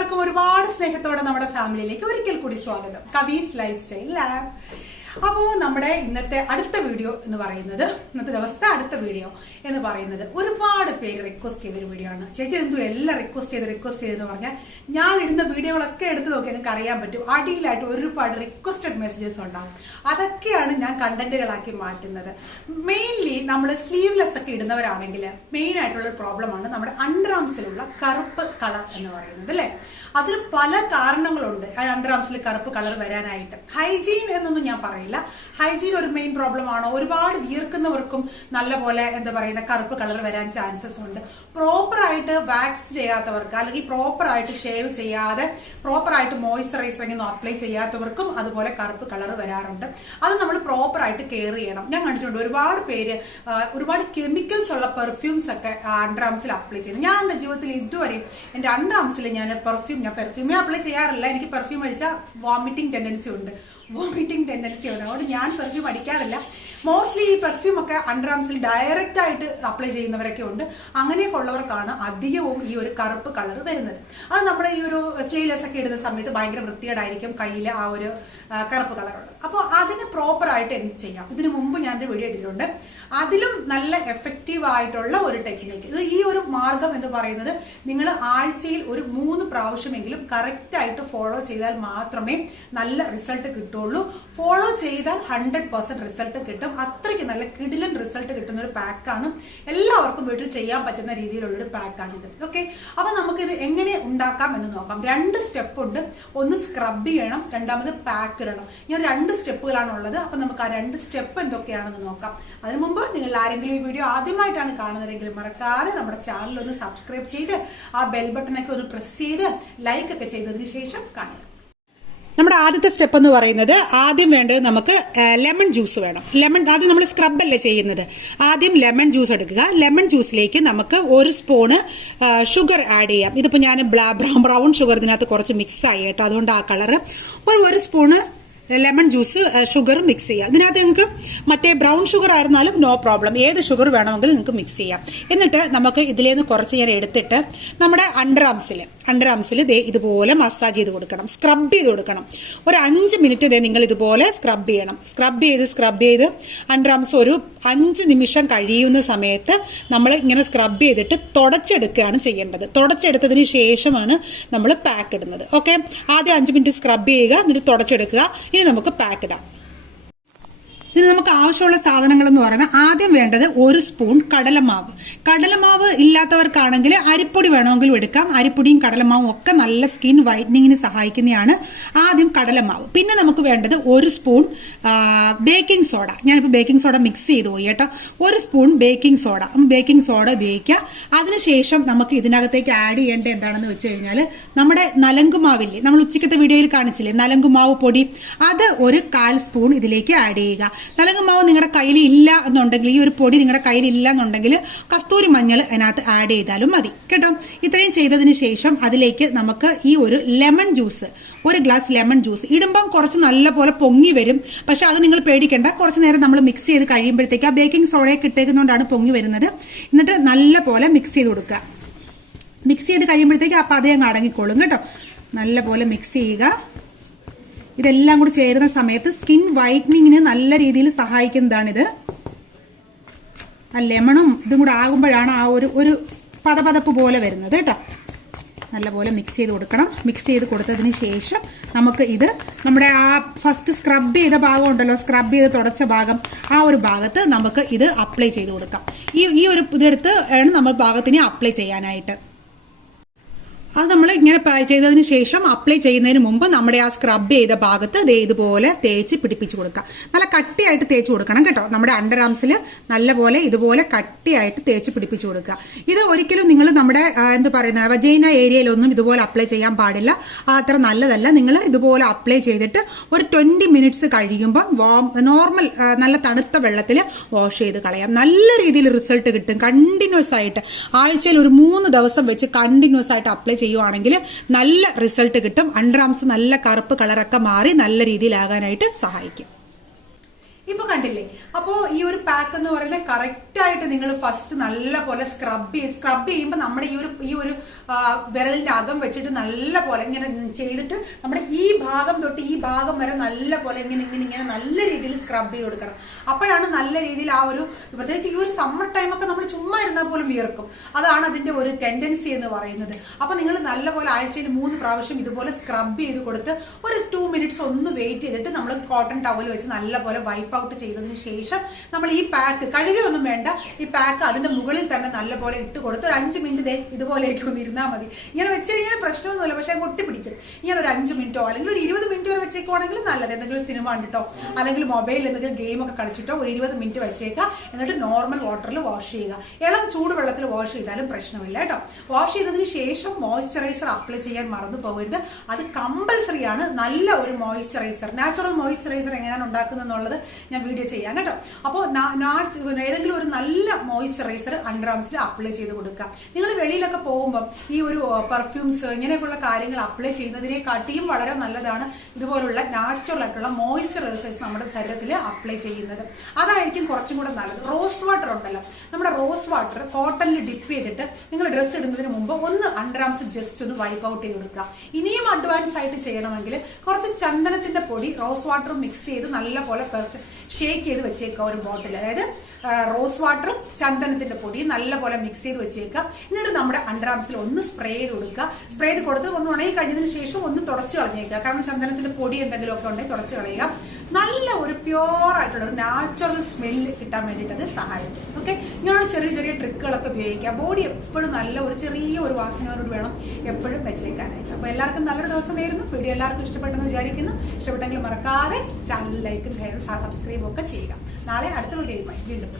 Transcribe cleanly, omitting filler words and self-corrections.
എല്ലാവർക്കും ഒരുപാട് സ്നേഹത്തോടെ നമ്മുടെ ഫാമിലിയിലേക്ക് ഒരിക്കൽ കൂടി സ്വാഗതം. കവീസ് ലൈഫ് സ്റ്റൈൽ ലാബ്. അപ്പോൾ നമ്മുടെ ഇന്നത്തെ അടുത്ത വീഡിയോ എന്ന് പറയുന്നത്, ഇന്നത്തെ ദിവസത്തെ അടുത്ത വീഡിയോ എന്ന് പറയുന്നത് ഒരുപാട് പേര് റിക്വസ്റ്റ് ചെയ്തൊരു വീഡിയോ ആണ്. ചേച്ചി എന്തോ എല്ലാം റിക്വസ്റ്റ് ചെയ്തെന്ന് പറഞ്ഞാൽ ഞാൻ ഇടുന്ന വീഡിയോകളൊക്കെ എടുത്ത് നോക്കി നിങ്ങൾക്ക് അറിയാൻ പറ്റും. അടിയിലായിട്ട് ഒരുപാട് റിക്വസ്റ്റഡ് മെസ്സേജസ് ഉണ്ടാകും. അതൊക്കെയാണ് ഞാൻ കണ്ടന്റുകളാക്കി മാറ്റുന്നത്. മെയിൻലി നമ്മൾ സ്ലീവ്ലെസ് ഒക്കെ ഇടുന്നവരാണെങ്കിൽ മെയിൻ ആയിട്ടുള്ള പ്രോബ്ലമാണ് നമ്മുടെ അണ്ടർ ആംസിലുള്ള കറുപ്പ് കളർ എന്ന് പറയുന്നത് അല്ലേ. അതിന് പല കാരണങ്ങളുണ്ട് അണ്ടർ ആംസിൽ കറുപ്പ് കളർ വരാനായിട്ട്. ഹൈജീൻ എന്നൊന്നും ഞാൻ പറയില്ല. ഹൈജീൻ ഒരു മെയിൻ പ്രോബ്ലം ആണോ? ഒരുപാട് വിയർക്കുന്നവർക്കും നല്ലപോലെ എന്താ പറയുന്ന കറുപ്പ് കളർ വരാൻ ചാൻസസ് ഉണ്ട്. പ്രോപ്പറായിട്ട് വാക്സ് ചെയ്യാത്തവർക്ക് അല്ലെങ്കിൽ പ്രോപ്പറായിട്ട് ഷേവ് ചെയ്യാതെ പ്രോപ്പറായിട്ട് മോയ്സ്ചറൈസറിംഗ് ഒന്നും അപ്ലൈ ചെയ്യാത്തവർക്കും അതുപോലെ കറുപ്പ് കളർ വരാറുണ്ട്. അത് നമ്മൾ പ്രോപ്പറായിട്ട് കെയർ ചെയ്യണം. ഞാൻ കണ്ടിട്ടുണ്ട് ഒരുപാട് പേര് ഒരുപാട് കെമിക്കൽസ് ഉള്ള പെർഫ്യൂംസ് ഒക്കെ അണ്ടർ ആംസിൽ അപ്ലൈ ചെയ്യുന്നത്. ഞാൻ എൻ്റെ ജീവിതത്തിൽ ഇതുവരെയും എൻ്റെ അണ്ടർ ആംസിൽ ഞാൻ പെർഫ്യൂമേ അപ്ലൈ ചെയ്യാറില്ല. എനിക്ക് പെർഫ്യൂം അടിച്ചാൽ വോമിറ്റിംഗ് ടെൻഡൻസി ഉണ്ട്. അതുകൊണ്ട് ഞാൻ പെർഫ്യൂം അടിക്കാറില്ല. മോസ്റ്റ്ലി ഈ പെർഫ്യൂം ഒക്കെ അണ്ടർ ആംസിൽ ഡയറക്റ്റ് ആയിട്ട് അപ്ലൈ ചെയ്യുന്നവരൊക്കെ ഉണ്ട്. അങ്ങനെയൊക്കെ ഉള്ളവർക്കാണ് അധികവും ഈ ഒരു കറുപ്പ് കളർ വരുന്നത്. അത് നമ്മൾ ഈ ഒരു സ്ലീവ്ലെസ് ഒക്കെ ഇടുന്ന സമയത്ത് ഭയങ്കര വൃത്തികേടായിരിക്കും കയ്യിൽ ആ ഒരു കറുപ്പ് കളറുള്ളത്. അപ്പോൾ അതിന് പ്രോപ്പറായിട്ട് എന്ത് ചെയ്യാം? ഇതിനു മുമ്പ് ഞാൻ ഒരു വീഡിയോ ഇട്ടിട്ടുണ്ട്. അതിലും നല്ല എഫക്റ്റീവ് ആയിട്ടുള്ള ഒരു ടെക്നിക്ക്. ഈ ഒരു മാർഗം എന്ന് പറയുന്നത് നിങ്ങൾ ആഴ്ചയിൽ ഒരു 3 പ്രാവശ്യമെങ്കിലും കറക്റ്റായിട്ട് ഫോളോ ചെയ്താൽ മാത്രമേ നല്ല റിസൾട്ട് കിട്ടുള്ളൂ. ഫോളോ ചെയ്താൽ 100% റിസൾട്ട് കിട്ടും. അത്രയ്ക്ക് നല്ല കിടിലൻ റിസൾട്ട് കിട്ടുന്ന ഒരു പാക്കാണ്. എല്ലാവർക്കും വീട്ടിൽ ചെയ്യാൻ പറ്റുന്ന രീതിയിലുള്ളൊരു പാക്കാണിത്. ഓക്കെ, അപ്പോൾ നമുക്കിത് എങ്ങനെ ഉണ്ടാക്കാം എന്ന് നോക്കാം. 2 സ്റ്റെപ്പ് ഉണ്ട്. ഒന്ന് സ്ക്രബ് ചെയ്യണം, രണ്ടാമത് പാക്ക് ഇടണം. ഞാൻ 2 സ്റ്റെപ്പുകളാണ് ഉള്ളത്. അപ്പോൾ നമുക്ക് ആ 2 സ്റ്റെപ്പ് എന്തൊക്കെയാണെന്ന് നോക്കാം. അതിനു മുമ്പ് നിങ്ങൾ ആരെങ്കിലും ഈ വീഡിയോ ആദ്യമായിട്ടാണ് കാണുന്നതെങ്കിൽ മറക്കാതെ നമ്മുടെ ചാനൽ ഒന്ന് സബ്സ്ക്രൈബ് ചെയ്ത് ആ ബെൽ ബട്ടണൊക്കെ ഒന്ന് പ്രസ് ചെയ്ത് ലൈക്ക് ഒക്കെ ചെയ്തതിന് ശേഷം കാണുക. നമ്മുടെ ആദ്യത്തെ സ്റ്റെപ്പ് എന്ന് പറയുന്നത്, ആദ്യം വേണ്ടത് നമുക്ക് ലെമൺ ജ്യൂസ് വേണം. ആദ്യം നമ്മൾ സ്ക്രബ് അല്ലേ ചെയ്യുന്നത്. ആദ്യം ലെമൺ ജ്യൂസ് എടുക്കുക. ലെമൺ ജ്യൂസിലേക്ക് നമുക്ക് 1 സ്പൂണ് ഷുഗർ ആഡ് ചെയ്യാം. ഇതിപ്പോൾ ഞാൻ ബ്രൗൺ ഷുഗർ ഇതിനകത്ത് കുറച്ച് മിക്സ് ആയി കേട്ടോ, അതുകൊണ്ട് ആ colour. 1 spoon lemon juice sugar mix ചെയ്യാം. ഇതിനകത്ത് നിങ്ങൾക്ക് മറ്റേ ബ്രൗൺ ഷുഗർ ആയിരുന്നാലും നോ പ്രോബ്ലം, ഏത് ഷുഗർ വേണമെങ്കിലും നിങ്ങൾക്ക് മിക്സ് ചെയ്യാം. എന്നിട്ട് നമുക്ക് ഇതിലേന്ന് കുറച്ച് നേരം എടുത്തിട്ട് നമ്മുടെ അണ്ടർ ആംസിൽ ഇതുപോലെ മസാജ് ചെയ്ത് കൊടുക്കണം, സ്ക്രബ് ചെയ്ത് കൊടുക്കണം. ഒരു 5 മിനിറ്റ് നിങ്ങൾ ഇതുപോലെ സ്ക്രബ് ചെയ്യണം. സ്ക്രബ് ചെയ്ത് അണ്ടർ ആംസ് ഒരു 5 നിമിഷം കഴിയുന്ന സമയത്ത് നമ്മൾ ഇങ്ങനെ സ്ക്രബ് ചെയ്തിട്ട് തുടച്ചെടുക്കുകയാണ് ചെയ്യേണ്ടത്. തുടച്ചെടുത്തതിന് ശേഷമാണ് നമ്മൾ പാക്ക് ഇടുന്നത്. ഓക്കെ, ആദ്യം 5 മിനിറ്റ് സ്ക്രബ് ചെയ്യുക, എന്നിട്ട് തുടച്ചെടുക്കുക. ഇനി നമുക്ക് പാക്ക് ഇടാം. ഇതിന് നമുക്ക് ആവശ്യമുള്ള സാധനങ്ങൾ എന്ന് പറയുന്നത്, ആദ്യം വേണ്ടത് 1 സ്പൂൺ കടലമാവ് ഇല്ലാത്തവർക്കാണെങ്കിൽ അരിപ്പൊടി വേണമെങ്കിലും എടുക്കാം. അരിപ്പൊടിയും കടലമാവും ഒക്കെ നല്ല സ്കിൻ വൈറ്റനിങ്ങിന് സഹായിക്കുന്നതാണ്. ആദ്യം കടലമാവ്. പിന്നെ നമുക്ക് വേണ്ടത് 1 സ്പൂൺ ബേക്കിംഗ് സോഡ. ഞാനിപ്പോൾ ബേക്കിംഗ് സോഡ മിക്സ് ചെയ്ത് പോയി കേട്ടോ. 1 സ്പൂൺ ബേക്കിംഗ് സോഡ ഉപയോഗിക്കുക. അതിനുശേഷം നമുക്ക് ഇതിനകത്തേക്ക് ആഡ് ചെയ്യേണ്ടത് എന്താണെന്ന് വെച്ച് കഴിഞ്ഞാൽ, നമ്മുടെ നലങ്കുമാവില്ലേ, നമ്മൾ ഉച്ചക്കത്തെ വീഡിയോയിൽ കാണിച്ചില്ലേ നലങ്കുമാവ് പൊടി, അത് ഒരു 1/4 സ്പൂൺ ഇതിലേക്ക് ആഡ് ചെയ്യുക. നലങ്കുമാവ് നിങ്ങളുടെ കയ്യിൽ ഇല്ല എന്നുണ്ടെങ്കിൽ, ഈ ഒരു പൊടി നിങ്ങളുടെ കയ്യിൽ ഇല്ല എന്നുണ്ടെങ്കിൽ കസ്തൂരി മഞ്ഞൾ അതിനകത്ത് ആഡ് ചെയ്താലും മതി കേട്ടോ. ഇത്രയും ചെയ്തതിന് ശേഷം അതിലേക്ക് നമുക്ക് ഈ ഒരു lemon juice, 1 glass lemon juice ഇടുമ്പം കുറച്ച് നല്ല പോലെ പൊങ്ങി വരും. പക്ഷെ അത് നിങ്ങൾ പേടിക്കേണ്ട. കുറച്ച് നേരം നമ്മൾ മിക്സ് ചെയ്ത് കഴിയുമ്പോഴത്തേക്ക് ആ ബേക്കിംഗ് സോഡയൊക്കെ ഇട്ടേക്കുന്നതുകൊണ്ടാണ് പൊങ്ങി വരുന്നത്. എന്നിട്ട് നല്ല പോലെ മിക്സ് ചെയ്ത് കൊടുക്കുക. മിക്സ് ചെയ്ത് കഴിയുമ്പോഴത്തേക്ക് അപ്പം അതേ അങ്ങ് അടങ്ങിക്കോളും കേട്ടോ. നല്ല പോലെ മിക്സ് ചെയ്യുക. ഇതെല്ലാം കൂടി ചേരുന്ന സമയത്ത് സ്കിൻ വൈറ്റനിങ്ങിന് നല്ല രീതിയിൽ സഹായിക്കുന്നതാണിത്. ആ ലെമണും ഇതും കൂടെ ആകുമ്പോഴാണ് ആ ഒരു പതപതപ്പ് പോലെ വരുന്നത് കേട്ടോ. നല്ലപോലെ മിക്സ് ചെയ്ത് കൊടുക്കണം. മിക്സ് ചെയ്ത് കൊടുത്തതിന് ശേഷം നമുക്ക് ഇത് നമ്മുടെ ആ ഫസ്റ്റ് സ്ക്രബ് ചെയ്ത ഭാഗം ഉണ്ടല്ലോ, സ്ക്രബ് ചെയ്ത് തുടച്ച ഭാഗം, ആ ഒരു ഭാഗത്ത് നമുക്ക് ഇത് അപ്ലൈ ചെയ്ത് കൊടുക്കാം. ഈ ഒരു ഇതെടുത്ത് ആണ് നമ്മൾ ഭാഗത്തിന് അപ്ലൈ ചെയ്യാനായിട്ട്. അത് നമ്മൾ ഇങ്ങനെ ചെയ്തതിന് ശേഷം അപ്ലൈ ചെയ്യുന്നതിന് മുമ്പ് നമ്മുടെ ആ സ്ക്രബ് ചെയ്ത ഭാഗത്ത് ഇതുപോലെ തേച്ച് പിടിപ്പിച്ച് കൊടുക്കുക. നല്ല കട്ടിയായിട്ട് തേച്ച് കൊടുക്കണം കേട്ടോ. നമ്മുടെ അണ്ടർ ആംസിൽ നല്ലപോലെ ഇതുപോലെ കട്ടിയായിട്ട് തേച്ച് പിടിപ്പിച്ച് കൊടുക്കുക. ഇത് ഒരിക്കലും നിങ്ങൾ നമ്മുടെ എന്താ പറയുന്ന വജൈന ഏരിയയിലൊന്നും ഇതുപോലെ അപ്ലൈ ചെയ്യാൻ പാടില്ല. അത്ര നല്ലതല്ല. നിങ്ങൾ ഇതുപോലെ അപ്ലൈ ചെയ്തിട്ട് ഒരു 20 മിനിറ്റ്സ് കഴിയുമ്പം നോർമൽ നല്ല തണുത്ത വെള്ളത്തിൽ വാഷ് ചെയ്ത് കളയാം. നല്ല രീതിയിൽ റിസൾട്ട് കിട്ടും. കണ്ടിന്യൂസ് ആയിട്ട് ആഴ്ചയിൽ ഒരു 3 ദിവസം വെച്ച് കണ്ടിന്യൂസ് ആയിട്ട് അപ്ലൈ ചെയ്യുവാണെങ്കിൽ നല്ല റിസൾട്ട് കിട്ടും. അണ്ടർ ആംസ് നല്ല കറുപ്പ് കളറൊക്കെ മാറി നല്ല രീതിയിലാകാനായിട്ട് സഹായിക്കും. ഇപ്പൊ കണ്ടില്ലേ? അപ്പോൾ ഈ ഒരു പാക്ക് എന്ന് പറയുന്നത് കറക്റ്റ് ആയിട്ട് നിങ്ങൾ ഫസ്റ്റ് നല്ല പോലെ സ്ക്രബ് ചെയ്യുമ്പോൾ നമ്മുടെ ഈ ഒരു വിരലിൻ്റെ അകം വെച്ചിട്ട് നല്ല പോലെ ഇങ്ങനെ ചെയ്തിട്ട് നമ്മുടെ ഈ ഭാഗം തൊട്ട് ഈ ഭാഗം വരെ നല്ല പോലെ ഇങ്ങനെ നല്ല രീതിയിൽ സ്ക്രബ് ചെയ്ത് കൊടുക്കണം. അപ്പോഴാണ് നല്ല രീതിയിൽ ആ ഒരു, പ്രത്യേകിച്ച് ഈ ഒരു സമ്മർ ടൈമൊക്കെ നമ്മൾ ചുമ്മാ ഇരുന്നാൽ പോലും വിയർക്കും. അതാണ് അതിൻ്റെ ഒരു ടെൻഡൻസി എന്ന് പറയുന്നത്. അപ്പോൾ നിങ്ങൾ നല്ലപോലെ ആഴ്ചയിൽ 3 പ്രാവശ്യം ഇതുപോലെ സ്ക്രബ് ചെയ്ത് കൊടുത്ത് ഒരു 2 മിനിറ്റ്സ് ഒന്ന് വെയിറ്റ് ചെയ്തിട്ട് നമ്മൾ കോട്ടൺ ടവൽ വെച്ച് നല്ലപോലെ വൈപ്പ് ഔട്ട് ചെയ്തതിന് ശേഷം നമ്മൾ ഈ പാക്ക് കഴുകുകയൊന്നും വേണ്ട, ഈ പാക്ക് അതിൻ്റെ മുകളിൽ തന്നെ നല്ലപോലെ ഇട്ട് കൊടുത്ത് ഒരു 5 മിനിറ്റ് ഇതുപോലെയൊക്കെ ഒന്ന് ഇരുന്നാൽ മതി. ഇങ്ങനെ വെച്ച് കഴിഞ്ഞാൽ പ്രശ്നമൊന്നുമില്ല, പക്ഷേ ഒട്ടി പിടിക്കും. ഇങ്ങനെ ഒരു 5 മിനിറ്റോ അല്ലെങ്കിൽ ഒരു 20 മിനിറ്റ് വരെ വെച്ചേക്കുവാണെങ്കിൽ നല്ലത്. എന്തെങ്കിലും സിനിമ കണ്ടിട്ടോ അല്ലെങ്കിൽ മൊബൈലിൽ എന്തെങ്കിലും ഗെയിമൊക്കെ കളിച്ചിട്ടോ ഒരു 20 മിനിറ്റ് വെച്ചേക്കുക. എന്നിട്ട് നോർമൽ വാട്ടറിൽ വാഷ് ചെയ്യുക. ഇളം ചൂടുവെള്ളത്തിൽ വാഷ് ചെയ്താലും പ്രശ്നമില്ല കേട്ടോ. വാഷ് ചെയ്തതിന് ശേഷം മോയ്സ്ചറൈസർ അപ്ലൈ ചെയ്യാൻ മറന്നു പോകരുത്. അത് കമ്പൽസറി ആണ്. നല്ല ഒരു മോയ്സ്ചറൈസർ, നാച്ചുറൽ മോയ്സ്ചറൈസർ എങ്ങനെയാണ് ഉണ്ടാക്കുന്നത് എന്നുള്ളത് ഞാൻ വീഡിയോ ചെയ്യാം കേട്ടോ. അപ്പോൾ ഏതെങ്കിലും ഒരു നല്ല മോയ്സ്ചറൈസർ അണ്ടർആംസിൽ അപ്ലൈ ചെയ്ത് കൊടുക്കുക. നിങ്ങൾ വെളിയിലൊക്കെ പോകുമ്പോൾ ഈ ഒരു പെർഫ്യൂംസ് ഇങ്ങനെയൊക്കെയുള്ള കാര്യങ്ങൾ അപ്ലൈ ചെയ്യുന്നതിനെക്കാട്ടിയും വളരെ നല്ലതാണ് ഇതുപോലുള്ള നാച്ചുറൽ ആയിട്ടുള്ള മോയ്സ്ചറൈസേഴ്സ് നമ്മുടെ ശരീരത്തിൽ അപ്ലൈ ചെയ്യുന്നത്. അതായിരിക്കും കുറച്ചും കൂടെ നല്ലത്. റോസ് വാട്ടർ ഉണ്ടല്ലോ, നമ്മുടെ റോസ് വാട്ടർ കോട്ടണിൽ ഡിപ്പ് ചെയ്തിട്ട് നിങ്ങൾ ഡ്രസ്സ് ഇടുന്നതിന് മുമ്പ് ഒന്ന് അണ്ടർആംസ് ജസ്റ്റ് ഒന്ന് വൈപ്പ് ഔട്ട് ചെയ്ത് കൊടുക്കുക. ഇനിയും അഡ്വാൻസ് ആയിട്ട് ചെയ്യണമെങ്കിൽ കുറച്ച് ചന്ദനത്തിന്റെ പൊടി റോസ് വാട്ടറും മിക്സ് ചെയ്ത് നല്ലപോലെ ഷേക്ക് ചെയ്ത് വെച്ചേക്കുക ഒരു ബോട്ടിൽ. അതായത് റോസ് വാട്ടറും ചന്ദനത്തിന്റെ പൊടിയും നല്ലപോലെ മിക്സ് ചെയ്ത് വെച്ചേക്കുക. എന്നിട്ട് നമ്മുടെ അണ്ടർആംസിൽ ഒന്ന് സ്പ്രേ ചെയ്ത് കൊടുക്കുക. സ്പ്രേ ചെയ്ത് കൊടുത്ത് ഒന്ന് ഉണങ്ങി കഴിഞ്ഞതിന് ശേഷം ഒന്ന് തുടച്ച് കളഞ്ഞേക്കുക. കാരണം ചന്ദനത്തിന്റെ പൊടി എന്തെങ്കിലുമൊക്കെ ഉണ്ടെങ്കിൽ തുടച്ച് കളയുക. നല്ല ഒരു പ്യുവർ ആയിട്ടുള്ള ഒരു നാച്ചുറൽ സ്മെല്ല് കിട്ടാൻ വേണ്ടിയിട്ട് അത് സഹായിക്കും. ഓക്കെ, ഇങ്ങനെയുള്ള ചെറിയ ചെറിയ ട്രിക്കുകളൊക്കെ ഉപയോഗിക്കുക. ബോഡി എപ്പോഴും നല്ല ഒരു ചെറിയ ഒരു വാസനയോട് വേണം എപ്പോഴും വെച്ചേക്കാനായിട്ട്. അപ്പോൾ എല്ലാവർക്കും നല്ലൊരു ദിവസം നേരുന്നു. വീഡിയോ എല്ലാവർക്കും ഇഷ്ടപ്പെട്ടെന്ന് വിചാരിക്കുന്നു. ഇഷ്ടപ്പെട്ടെങ്കിൽ മറക്കാതെ ചാനൽ ലൈക്കും ഷെയറും സബ്സ്ക്രൈബും ഒക്കെ ചെയ്യുക. നാളെ അടുത്ത വീഡിയോയുമായി വീണ്ടും.